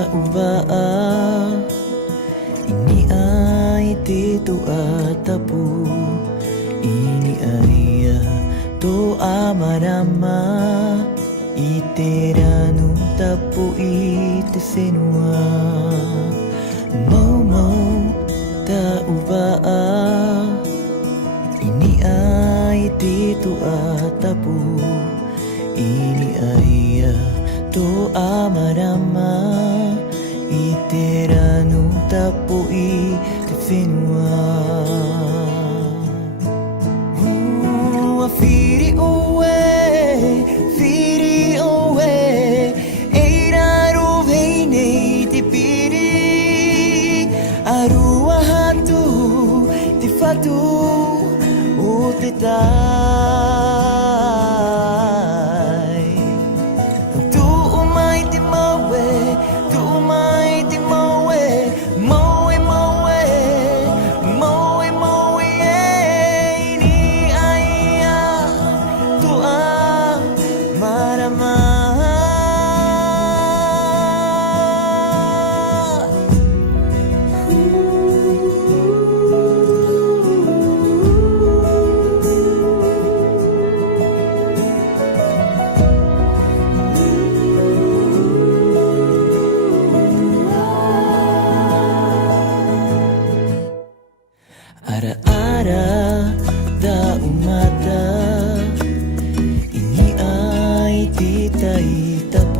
tao ba ini ay dito at tapu ini ay to amarama iteranu tapu ite senua mau tao ba ini ay dito at tapu ini ay to amarama iteranu tapu ite senua firi away eiraru veine te piri arua hatu te fatu o te tai tu umai te mawe tu umai te mawe mawe mawe mawe mawe ni aya tu marama Ara-ara da umata ini ay tita itapu